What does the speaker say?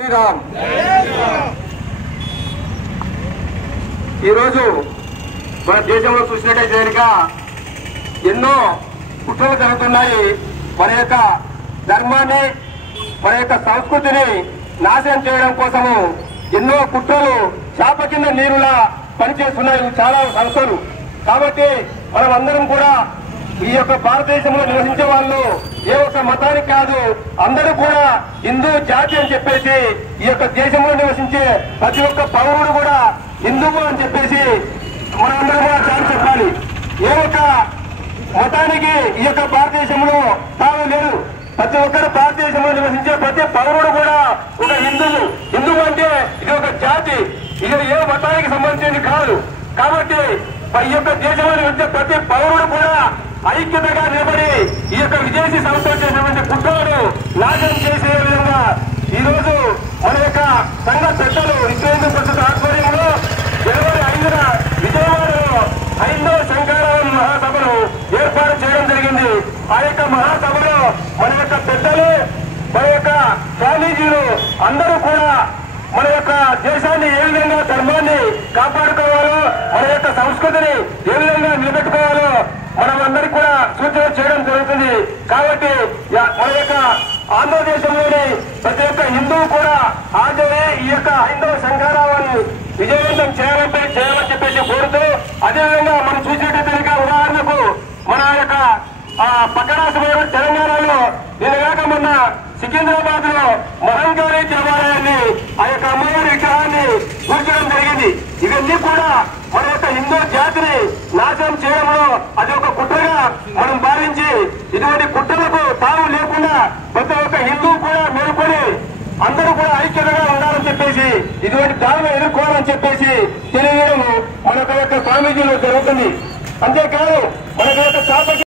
శ్రీరామ్. ఈరోజు మన దేశంలో చూసినట్టయితే కనుక ఎన్నో కుట్రలు జరుగుతున్నాయి. మన యొక్క ధర్మాన్ని, మన యొక్క సంస్కృతిని నాశనం చేయడం కోసము ఎన్నో కుట్రలు చాప కింద నీరులా పనిచేస్తున్నాయి చాలా సంస్థలు. కాబట్టి మనం అందరం కూడా ఈ యొక్క భారతదేశంలో నివసించే వాళ్ళు ఏ ఒక్క మతానికి కాదు, అందరూ కూడా హిందూ జాతి అని చెప్పేసి ఈ యొక్క దేశంలో నివసించే ప్రతి ఒక్క పౌరుడు కూడా హిందువు అని చెప్పేసి మనందరం కూడా చాలా చెప్పాలి. ఏ ఒక్క మతానికి ఈ యొక్క భారతదేశంలో తాను లేదు. ప్రతి ఒక్కరు భారతదేశంలో నివసించే ప్రతి పౌరుడు కూడా ఒక హిందువు. హిందువు అంటే ఇది ఒక జాతి, ఇది ఏ మతానికి సంబంధించింది కాదు. కాబట్టి ఈ యొక్క దేశంలో నివసించే ప్రతి పౌరుడు కూడా ఐక్యతగా నిలబడి ఈ యొక్క విదేశీ సంస్థలు చేసినటువంటి కుట్రలను నాశనం చేసే విధంగా ఈ రోజు మన యొక్క సంఘ పెద్దలు విశ్వ హిందూ పరిషత్ ఆధ్వర్యంలో జనవరి 5న విజయవాడలో హైందవ శంకరావం మహాసభను ఏర్పాటు చేయడం జరిగింది. ఆ యొక్క మహాసభలో మన యొక్క పెద్దలు, మన యొక్క స్వామీజీలు అందరూ కూడా మన యొక్క దేశాన్ని ఏ విధంగా ధర్మాన్ని కాపాడుకోవాలో, మన యొక్క సంస్కృతిని ఏ విధంగా నిలబెట్టుకోవాలో మనం అందరికీ కూడా సూచన చేయడం జరుగుతుంది. కాబట్టి మన యొక్క ఆంధ్రదేశంలోని ప్రతి ఒక్క హిందువు కూడా హాజరై ఈ యొక్క హైందవ సంఘారావాన్ని విజయవంతం చేయమని చెప్పేసి కోరుతూ, అదేవిధంగా మనం చూసినట్టయితే ఉదాహరణకు మన యొక్క పక్క రాష్ట్రమైన తెలంగాణలో నిన్నగాక మొన్న సికింద్రాబాద్ లో మహంకాళి దేవాలయాన్ని, ఆ యొక్క అమ్మవారి విగ్రహాన్ని కూర్చడం జరిగింది. ఇవన్నీ కూడా మన యొక్క హిందూ జాతిని నాశనం చేయడంలో అది ఒక కుట్రగా మనం భావించి ఇటువంటి కుట్రలకు తావు లేకుండా ప్రతి ఒక్క హిందువు కూడా మేలుకొని అందరూ కూడా ఐక్యతగా ఉండాలని చెప్పేసి, ఇటువంటి దాడులు ఎదుర్కోవాలని చెప్పేసి తెలియజేయడం మన యొక్క స్వామీజీలో జరుగుతుంది. అంతేకాదు